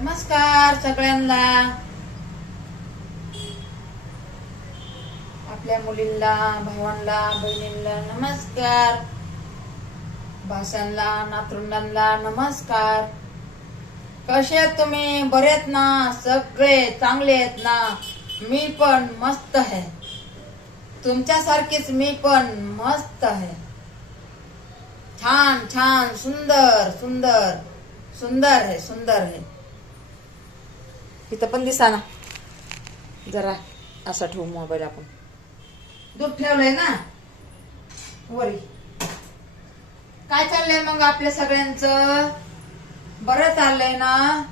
नमस्कार सगळ्यांना. आपल्या मुलींना, भावांना, बहिणींना नमस्कार. भाषांना, नातरुंडांना नमस्कार. कसे आहेत तुम्ही? बरे आहेत ना? सगळे चांगले आहेत ना? मी पण मस्त आहे. तुमच्यासारखीच मी पण मस्त आहे. छान छान, सुंदर सुंदर सुंदर है, सुंदर है. इथं पण दिसा ना. जरा असा ठेवू मोबाईल. आपण दूध ठेवलंय ना वरी. काय चाललंय मग आपल्या सगळ्यांचं? बरं चाललंय ना?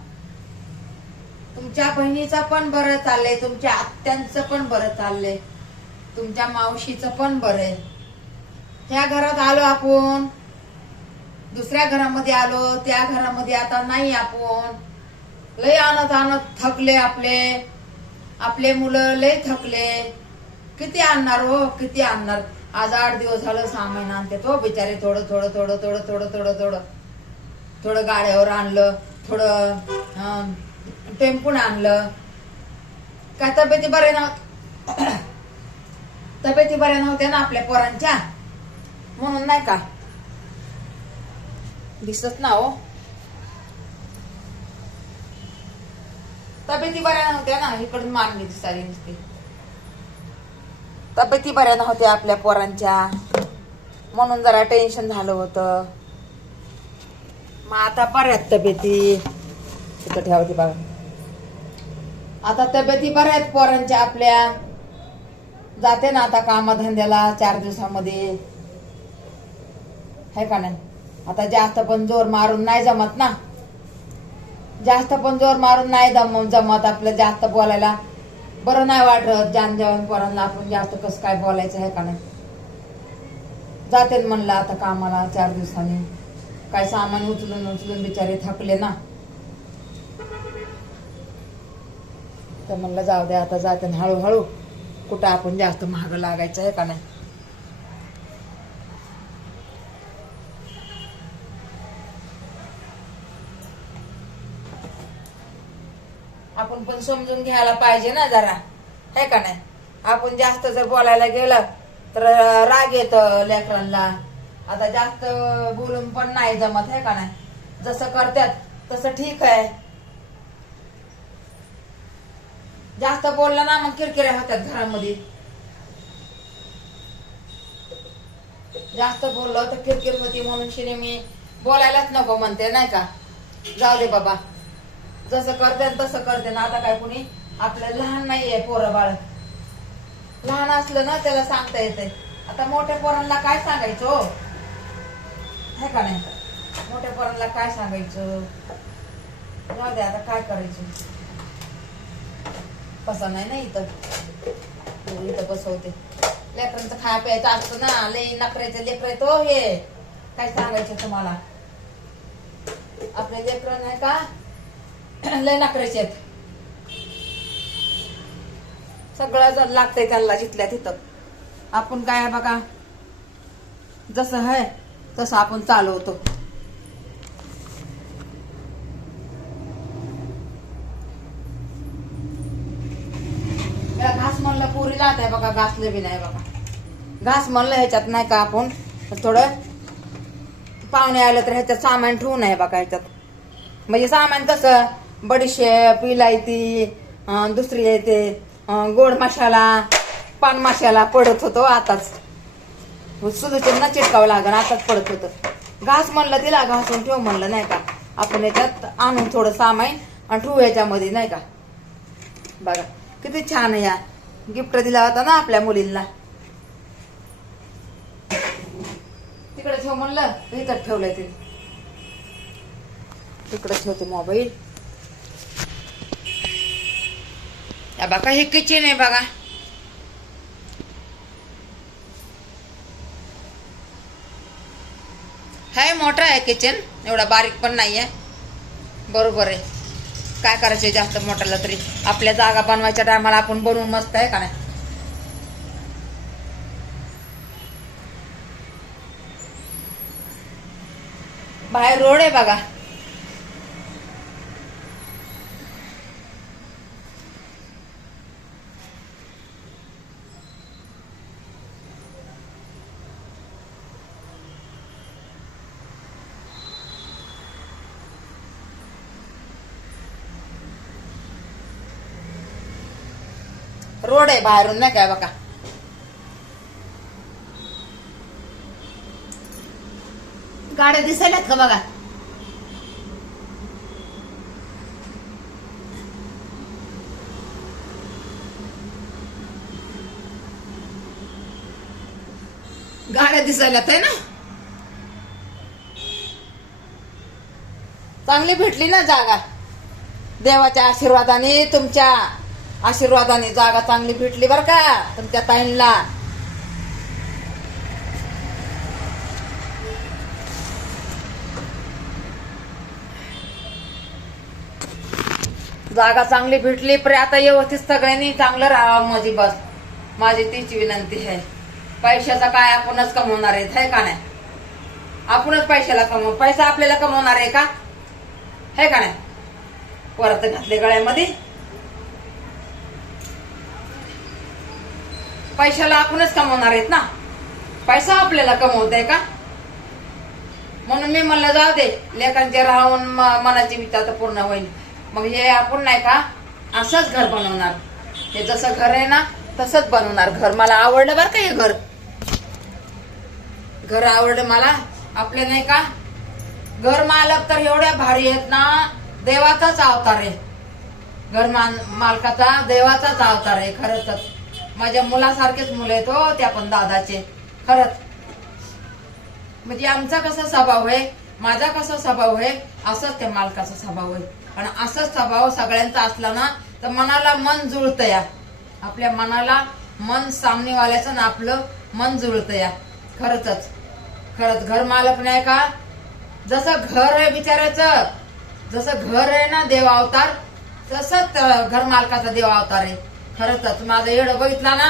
तुमच्या बहिणीचं पण बरं चाललंय, तुमच्या आत्यांचं पण बरं चाललंय, तुमच्या मावशीचं पण बरं आहे. त्या घरात आलो आपण, दुसऱ्या घरामध्ये आलो, त्या घरामध्ये आता नाही. आपण लय आणत आणत थकले. आपले मुलं लय थकले. किती आणणार हो, किती आणणार? आज 8 दिवस झालं, 6 महिना आणते तो बिचारे. थोडं थोडं थोडं थोडं थोडं थोडं थोडं थोडं गाड्यावर आणलं, थोडं टेम्पून आणलं. काय तब्येती बरे नव्हत्या, तब्येती बऱ्या नव्हत्या ना आपल्या पोरांच्या, म्हणून नाही का दिसत ना हो. तब्येती बऱ्या नव्हत्या ना, इकडून मारली दिसारी नसते. तब्येती बऱ्या नव्हत्या आपल्या पोरांच्या, म्हणून जरा टेन्शन झालं होतं. मग आता बऱ्यात तब्येती. तिथं ठेवते बघा. आता तब्येती बऱ्या आहेत पोरांच्या आपल्या. जाते ना आता कामधंद्याला 4 दिवसामध्ये, है का नाही? आता जास्त पण जोर मारून नाही जमत ना, जास्त पण जोर मारून नाही जमत आपलं. जास्त बोलायला बरं नाही वाटत. जान पोरांना आपण जास्त कसं काय बोलायचं, आहे का नाही? जाते म्हणलं आता कामाला 4 दिवसांनी. काय सामान उचलून उचलून बिचारे थकले ना, तर म्हणलं जाऊ दे आता. जाते हळूहळू. कुठं आपण जास्त महाग लागायचं, आहे का नाही? आपण पण समजून घ्यायला पाहिजे ना जरा, है का नाही? आपण जास्त जर बोलायला गेलं तर राग येत लेकरांना. आता जास्त बोलून पण नाही जमत, है का नाही? जसं करतात तसं ठीक आहे. जास्त बोललं ना मग किरकिऱ्या होत्यात घरामध्ये. जास्त बोललं तर किरकिर होती, म्हणून शिने मी बोलायलाच नको म्हणते, नाही का? जाऊ दे बाबा, जसं करते तसं करते ना. आता काय कुणी आपलं लहान नाहीये, पोरं बाळ. लहान असलं ना त्याला सांगता येते. आता मोठ्या पोरांना काय सांगायचं, है का नाही? मोठ्या पोरांना काय सांगायचं? जाऊ दे आता, काय करायचं? बसा नाही ना इथं, इथं बसवते. लेकरांचं खाया प्यायचं असतं ना. लई नखऱ्याचं लेकर तो. हे काय सांगायचं तुम्हाला? आपले लेकर नाही का लय नखऱ्याचे आहेत. सगळं जर लागतंय त्यांना जिथल्या तिथं. आपण काय बघा, जसं आहे तसं आपण चालवतो. घास म्हणलं पुरी लाट आहे बघा, घासले बी नाही बघा. घास म्हणलं ह्याच्यात नाही का आपण थोडं पाहुणे आलं तर ह्याच्यात सामान ठेवू नये बघा. ह्याच्यात म्हणजे सामान कसं, बडीशेप, इलायची, दुसरी येते गोड मसाला, पान मसाला पडत होतो. आताच सुदूचे चिटकावं लागल, आताच पडत होतं. घास म्हणलं तिला घासून ठेव म्हणलं, नाही का? आपण याच्यात आणून थोडं सामान आणि ठेवू याच्यामध्ये, नाही का? बघा किती छान आहे. या गिफ्ट दिला होता ना आपल्या मुलींना. तिकडे ठेव म्हणलं, इथं ठेवलंय ते. तिकडे ठेवते मोबाईल. या बघा, हे किचन आहे बघा. हाय, मोठा आहे किचन, एवढा बारीक पण नाहीये. बरोबर आहे. काय करायचंय जास्त मोठाला तरी? आपल्या जागा बनवायच्या टायमाला आपण बनवून मस्त, आहे का नाही? बाहेर रोड आहे बघा. रोड आहे बाहेरून, नाही काय बघा. गाड्या दिसायल्यात का बघा. गाड्या दिसायल्यात आहे ना. चांगली भेटली ना जागा. देवाच्या आशीर्वादाने, तुमच्या आशीर्वादाने जागा चांगली भेटली बर का तुमच्या ताईंला. जागा चांगली भेटली. पण आता व्यवस्थित सगळ्यांनी चांगलं राहावं माझी बस, माझी तीच विनंती आहे. पैशाचा काय आपणच कमवणार आहे, है का नाही. आपणच पैशाला पैसा आपल्याला कमवणार आहे का, है का नाही. परत घातले गळ्यामध्ये. पैशाला आपणच कमवणार आहेत ना, पैसा आपल्याला कमवत आहे का. म्हणून मी म्हणलं जाऊ दे, लेकांचे राहून मनाची इच्छा तर पूर्ण होईल. मग हे आपण नाही का असंच घर बनवणार. हे जसं घर आहे ना तसंच बनवणार घर. मला आवडलं बरं का हे घर. घर आवडलं मला. आपले नाही का घर मालक तर एवढ्या भारी आहेत ना, देवाचाच अवतार आहे. घर मालकाचा देवाचाच अवतार आहे खरंच. माझ्या मुलासारखेच मुलं आहेत हो त्या पण दादाचे खरंच. म्हणजे आमचा कसा स्वभाव आहे, माझा कसा स्वभाव आहे, असंच त्या मालकाचा स्वभाव आहे. आणि असाच स्वभाव सगळ्यांचा असला ना तर मनाला मन जुळतं या. आपल्या मनाला मन सामनेवाल्याचं ना आपलं मन जुळतं या खरंच. खरंच घर मालक नाही का, जसं घर आहे बिचारायचं, जसं घर आहे ना देव अवतार, तसंच घर मालकाचा देव अवतार आहे खरंच. माझं येडं बघितला ना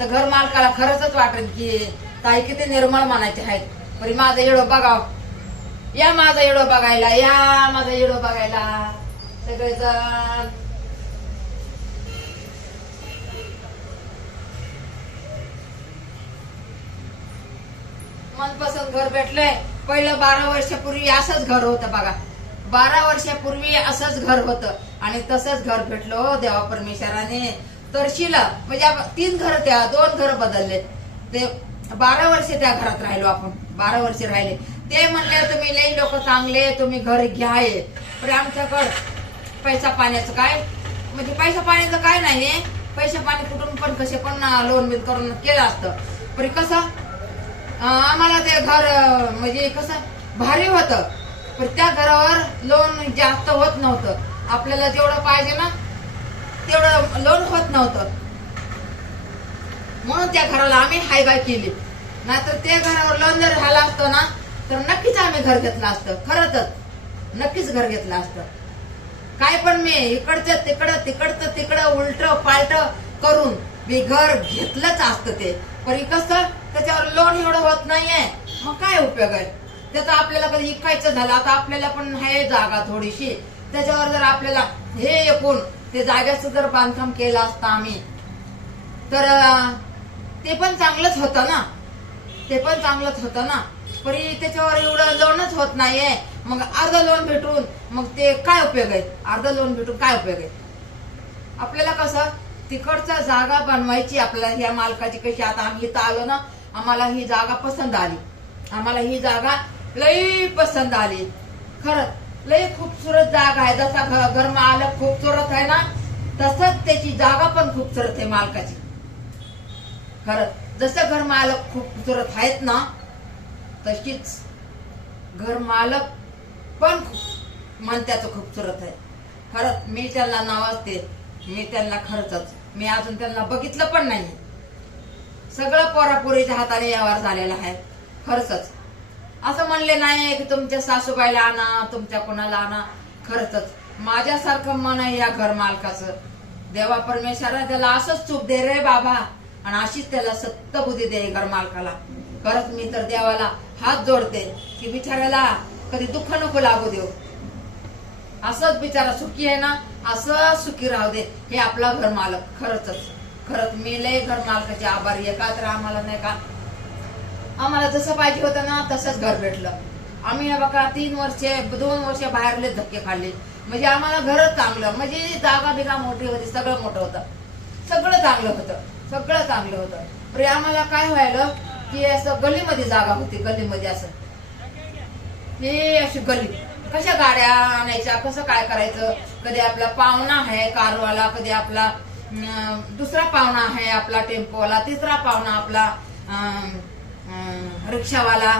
तर घर मालकाला खरंच वाटेल की ताई किती निर्मळ मनाचे आहेत. पण माझं येडं बघाव. या माझं येडं बघायला, या माझं येडं बघायला सगळेजण. मनपसंत घर भेटलंय. पहिलं 12 वर्षापूर्वी असंच घर होतं बघा. 12 वर्षापूर्वी असंच घर होतं आणि तसंच घर भेटलं हो देवा परमेश्वराने. तरशीला म्हणजे 3 घर, त्या 2 घर बदलले. ते 12 वर्ष त्या घरात राहिलो आपण. 12 वर्ष राहिले. ते म्हणले तुम्ही लई लोक चांगले, तुम्ही घर घ्या. पण आमच्याकडं पैसा पाण्याचं काय, म्हणजे पैसा पाण्याचं काय नाहीये. पैसा पाणी कुठून पण कसे पण लोन बिन करून केलं असतं. पण कसं आम्हाला ते घर म्हणजे कसं भारी होतं. पण त्या घरावर लोन जास्त होत नव्हतं. आपल्याला जेवढं पाहिजे ना तेवढं लोन होत नव्हतं. म्हणून त्या घराला आम्ही हाय बाय केली. नाहीतर त्या घरावर लोन जर झालं असतं ना तर नक्कीच आम्ही घर घेतलं असतं. खरंच नक्कीच घर घेतलं असतं. काय पण मी इकडचं तिकडं तिकडचं तिकडं उलट पालट करून मी घर घेतलंच असतं. ते पण कसं त्याच्यावर लोन एवढं होत नाहीये. मग काय उपयोग आहे त्याचा. आपल्याला कधी इकायचं झालं, आता आपल्याला पण आहे जागा थोडीशी, त्याच्यावर जर आपल्याला हे एकूण ते जाग्याचं जर बांधकाम केलं असतं आम्ही तर ते पण चांगलंच होतं ना. ते पण चांगलंच होतं ना. पण त्याच्यावर एवढं लोनच होत नाहीये. मग अर्ध लोन भेटून मग ते काय उपयोग आहे. अर्ध लोन भेटून काय उपयोग आहे. आपल्याला कसं तिकडचं जागा बनवायची आपल्याला. ह्या मालकाची कशी, आता आम्ही इथं आलो ना, आम्हाला ही जागा पसंत आली. आम्हाला ही जागा लई पसंत आली. खरंच लई खूपसूरत जागा आहे. जसा घर मालक खूपसूरत आहे ना तसंच त्याची जागा पण खूपसूरत आहे मालकाची. खरंच जसं घर मालक खूपसूरत आहेत ना तशीच घर मालक पण म्हणत्याचं खूपसूरत आहे. खरंच मी त्यांना नावाजते. मी त्यांना खरंच मी अजून त्यांना बघितलं पण नाही. सगळं पोरापोरीच्या हाताने व्यवहार झालेला आहे. खरंच असं म्हणले नाही की तुमच्या सासूबाईला आणा, तुमच्या कोणाला आणा. खरंच माझ्यासारखं मन आहे या घर मालकाचं. देवा परमेश्वरा त्याला असंच चूक दे रे बाबा, आणि अशीच त्याला सत्य बुद्धी दे घर मालकाला. खरंच मी तर देवाला हात जोडते की बिचाऱ्याला कधी दुःख नको लागू देऊ. असंच बिचारा सुखी आहे ना, असं सुखी राहू दे हे आपला घर मालक. खरंच मी लय घर मालकाचे आभारी आहे. का तर आम्हाला नाही का, आम्हाला जसं पाहिजे होतं ना तसंच घर भेटलं. आम्ही बघा 2 वर्ष बाहेरले धक्के खाल्ले. म्हणजे आम्हाला घरच चांगलं, म्हणजे जागा बिगा मोठी होती, सगळं मोठं होतं. सगळं चांगलं होतं, सगळं चांगलं होतं. पण आम्हाला काय व्हायलं की असं गलीमध्ये जागा होती, गलीमध्ये असं हे अशी गली, कशा गाड्या आणायच्या, कसं काय करायचं. कधी आपला पाहुणा आहे कारवाला, कधी आपला दुसरा पाहुणा आहे आपला टेम्पोवाला, तिसरा पाहुणा आपला रिक्षावाला.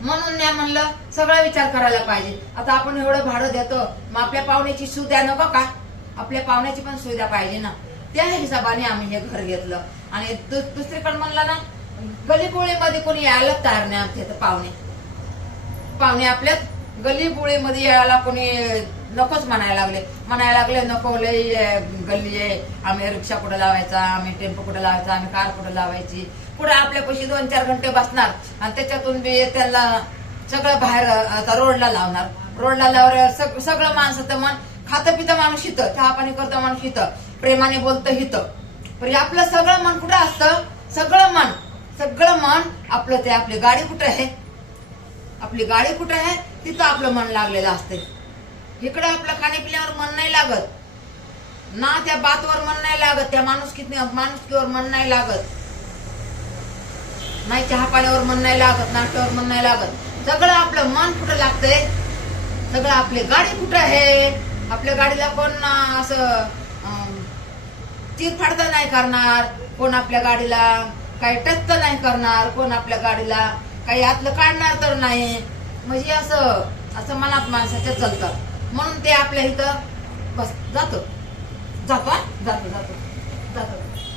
म्हणून मी म्हणलं सगळा विचार करायला पाहिजे. आता आपण एवढं भाडं देतो, मग आपल्या पाहुण्याची सुविधा नको का? आपल्या पाहुण्याची पण सुविधा पाहिजे ना. त्या हिशोबाने आम्ही हे घर घेतलं. आणि दुसरीकडे म्हणलं ना, गलीबोळीमध्ये कोणी यायला तयार नाही. आमच्या इथं पाहुणे आपल्याच गलीबोळीमध्ये यायला कोणी नकोच म्हणायला लागले नको, लय गल्ली आहे, आम्ही रिक्षा कुठं लावायचा, आम्ही टेम्पो कुठं लावायचा, आम्ही कार कुठं लावायची, कुठं आपल्यापाशी 2-4 घंटे बसणार आणि त्याच्यातून बी त्यांना सगळं बाहेर रोडला लावणार. रोडला लावल्यावर सगळं माणसाचं मन खातं पितं माणूस हितं, चहा पाणी करतं माणूस हितं, प्रेमाने बोलतं हितं. पण आपलं सगळं मन कुठं असतं? सगळं मन आपलं ते आपली गाडी कुठं आहे, आपली गाडी कुठं आहे तिथं आपलं मन लागलेलं असते. इकडे आपलं खाण्यापिण्यावर मन नाही लागत ना, त्या बातवर मन नाही लागत, त्या माणुसकीवर मन नाही लागत, नाही चहा पाण्यावर मन नाही लागत, नाश्त्यावर मन नाही लागत. सगळं आपलं मन कुठं लागतंय? सगळं आपली गाडी कुठं आहे? आपल्या गाडीला कोण असं चिरफाडता नाही करणार, कोण आपल्या गाडीला काही टच नाही करणार, कोण आपल्या गाडीला काही आतलं काढणार तर नाही. म्हणजे असं मनात माणसाच्या चालतं. म्हणून ते आपल्या इथं बस जातो.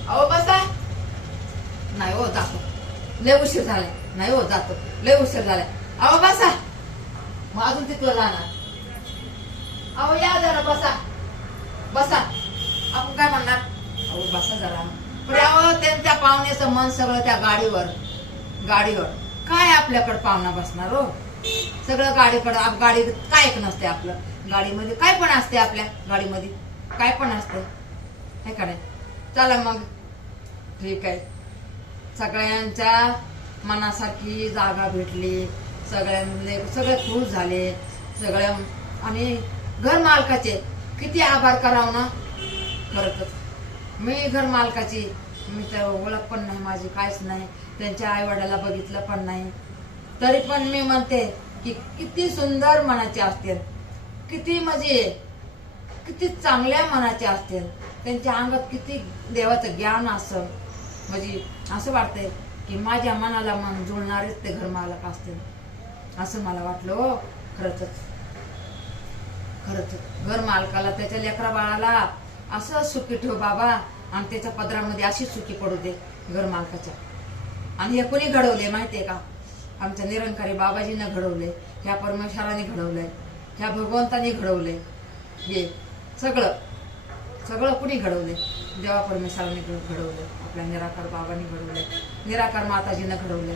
अहो बसा, नाही हो जातो, लय उशीर झालाय, नाही हो जातो, लय उशीर झालाय, अहो बसा. मग अजून तिथं जाणार, अहो या जरा बसा. आपण काय म्हणणार, अहो बसा जरा. अहो त्यांच्या पाहुण्याचं मन सगळं त्या गाडीवर काय आपल्याकडे पाहुणा बसणार हो? सगळं गाडीकडे. गाडी काय एक नसते आपलं, गाडीमध्ये काय पण असते, आपल्या गाडीमध्ये काय पण असते, हे का नाही? चला मग ठीक आहे, सगळ्यांच्या मनासारखी जागा भेटली, सगळे खुश झाले सगळ्या. आणि घर मालकाचे किती आभार करावं ना. खरंच मी घर मालकाची, मी तर ओळख पण नाही माझी, काहीच नाही, त्यांच्या आई वडिलाला बघितलं पण नाही, तरी पण मी म्हणते की किती सुंदर मनाचे असतील, किती चांगल्या मनाचे असतील, त्यांच्या अंगात किती देवाचं ज्ञान असं. म्हणजे असं वाटतंय की माझ्या मनाला मन जुळणारेच ते घर मालक असतील, असं मला वाटलं हो. खरंच घर मालकाला त्याच्या लेकरा बाळाला असं सुखी ठेव बाबा, आणि त्याच्या पदरामध्ये अशी सुखी पडू दे घर मालकाच्या. आणि हे कोणी घडवले माहितीये का? आमच्या निरंकारी बाबाजीनं घडवले, ह्या परमेश्वराने घडवलंय, ह्या भगवंताने घडवले. हे सगळं कुणी घडवले? देवा परमेश्वराने घडवले, आपल्या निराकार बाबांनी घडवले, निराकार माताजीनं घडवले.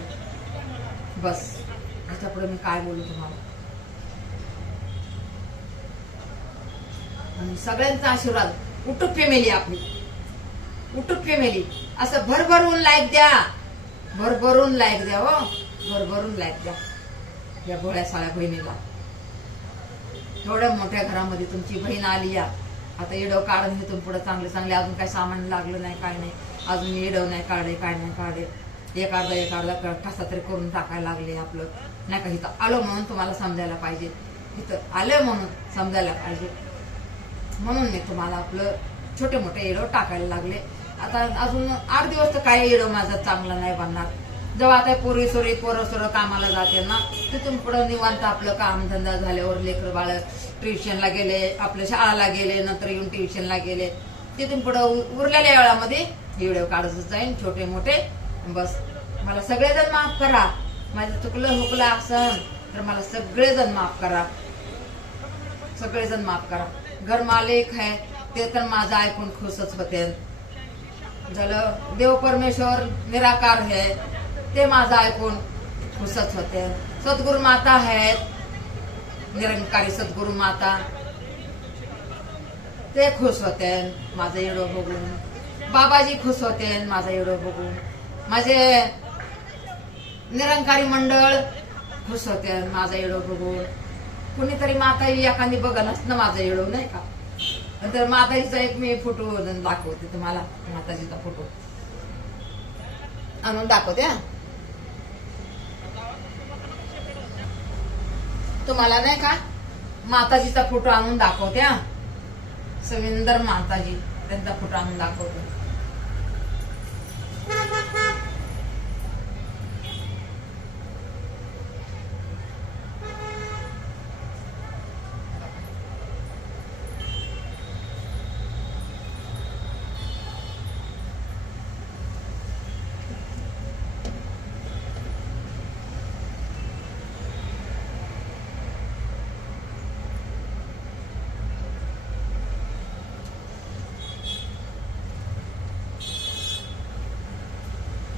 बस ह्याच्या पुढे मी काय बोलू तुम्हाला. आणि सगळ्यांचा आशीर्वाद, उटूब फॅमिली आपली, उटूब फॅमिली असं भरभरून लाईक द्या हो, भरभरून लाईक द्या या भोळ्या साळ्या बहिणीला. एवढ्या मोठ्या घरामध्ये तुमची बहीण आली या. आता येडव काढून हे पुढे चांगले अजून काही सामान लागलं नाही, काय नाही, अजून येडव नाही काढे, काय नाही काढे, एक अर्धा कसा तरी करून टाकायला लागले आपलं, नाही का? इथं आलो म्हणून तुम्हाला समजायला पाहिजे, इथं आलं म्हणून समजायला पाहिजे. म्हणून मी तुम्हाला आपलं छोटे मोठे येडव टाकायला लागले. आता अजून 8 दिवस तर काय येडव माझा चांगला नाही बनणार. जेव्हा आता पोरं सोरं कामाला जाते ना, तिथून पुढे निवांत आपलं काम धंदा झाल्यावर लेकर बाळ ट्युशनला गेले, आपल्या शाळाला गेले, नंतर येऊन ट्युशनला गेले, तिथून पुढे उरलेल्या वेळामध्ये व्हिडिओ काढत जाईन छोटे मोठे. बस मला सगळेजण माफ करा, माझं चुकलं हुकलं असं तर मला सगळेजण माफ करा, सगळेजण माफ करा. घर मालिक आहे ते तर माझं ऐकून खुशच होते झालं. देव परमेश्वर निराकार है ते माझं ऐकून खुशच होते. सद्गुरु माता आहेत, निरंकारी सद्गुरु माता, ते खुश होते माझं एवढं बघून. बाबाजी खुश होते माझं एवढं बघून. माझे निरंकारी मंडळ खुश होते माझं एवढं बघून. कुणीतरी माता एखादी बघा नसतं माझं एवढं, नाही का? तर माताजीचा एक मी फोटो दाखवते तुम्हाला. माताजीचा फोटो आणून दाखवते हा. तुम्हाला नाही का माताजीचा फोटो आणून दाखवते हा. सुंदर माताजी, त्यांचा फोटो आणून दाखवते.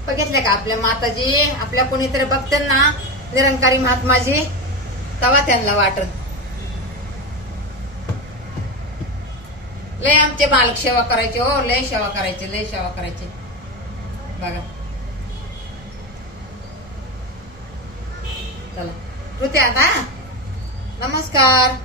बघितलं का आपल्या माताजी, आपल्या कोणीतरी बघते ना निरंकारी महात्माजी, तवा त्यांना वाटत लय आमचे बालक सेवा करायचे हो, लय सेवा करायचे, लय सेवा करायचे. बघा चला कृती आता. नमस्कार.